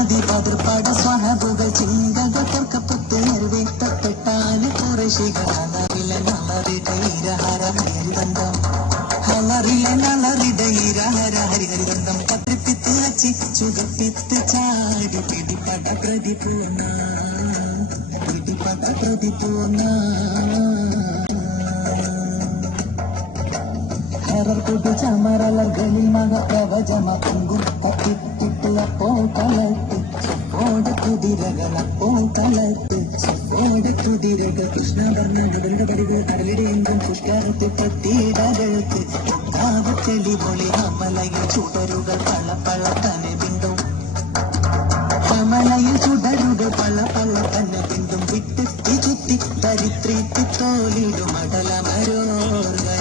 പതി പതിർപ്പാട സ്വഹബുകൾ ചിന്തകൾ തർക്കപ്പത്ത് നിർവേത്തപ്പെട്ടാൽ കുറശികൾ അലറിലെ നളറിട ഇരഹര ഹരിതന്തം ഹലറിലെ നളറിട ഇരഹര ഹരിഹരിതന്തം പത്രിപ്പിത്ത് അച്ചി ചുകപ്പിത്ത് ചാടി പിടിപട പ്രതിപൂർണ പിടിപട പ്രതിപൂർണ ഹെറർ കൊണ്ടു ചമറലകളിൽ മക പ്രവചമ പൊങ്കും பூ கலர்த்து செப்போடு குதிரக பூ கலர்த்து செப்போடு குதிரக கிருஷ்ணவர்ண நடுங்க வடிவு தரித்திரித்து தோலிடும் அடலமரோர்கள்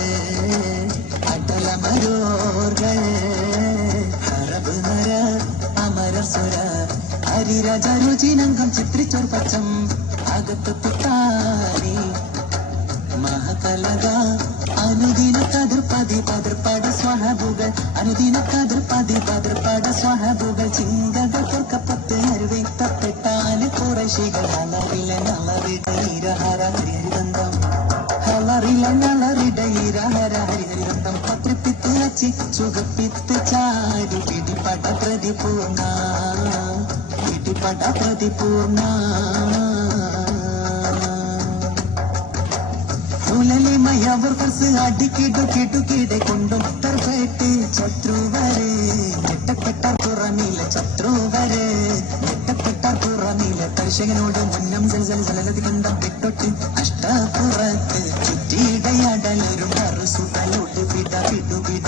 സുര ഹരിരാജ രുചിനങ്കം ചിത്രിച്ചോർ പച്ചം. അകത്തു താരി മഹകലക. അനുദിന കതിർപ്പതി പതി പതിർപ്പട സ്വഹബുകൾ. അനുദിന കതിർപ്പതി പതി പതിർപ്പട സ്വഹബുകൾ. ചിന്തകൾ പൊർക്കപ്പത്ത് നിർവീത്തപ്പെട്ടാൽ കുറശികൾ. ഹലറില നളറിട ഇരഹര ഹരിഹരിതന്തം ഹലറില നളറിട പത്രിപ്പിത്ത് അച്ചി ചുകപ്പിത്ത് ചാടി പിടിപട പ്രതിപൂർണ പിടിപട പ്രതിപൂർണ ഉലലിമയവർ ഫർസ് അടിക്കിടു കിടുകിടെ കൊണ്ടും തർവേട്ട് ശത്രുവരെ ഞെട്ടപ്പെട്ട പുറമില്ല ശത്രുവരെ ഞെട്ടപ്പെട്ട പുറമില്ല കർഷകനോട് മുന്നം സൽസൽ സലലതി കണ്ടം പെട്ടൊട്ട് അഷ്ടപുറത്ത് ചുറ്റിയിടയടലരും കറുസുടലോട്ട് വിട വിടു വിട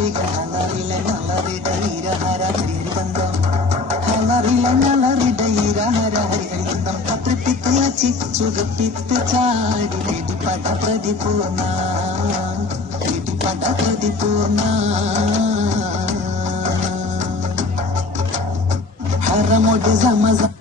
അലറില നളറിട ഇരഹര ഹരിഹരിബന്ധം ഹലറില നളറിട ഇരഹര ഹരിഹരിബന്ധം പത്രിപ്പിത്ത് അച്ചി ചുകപ്പിത്ത് ചാടി പിടിപട പ്രതിപൂർണ പിടിപട പ്രതിപൂർണ ഹറമോട് സമസം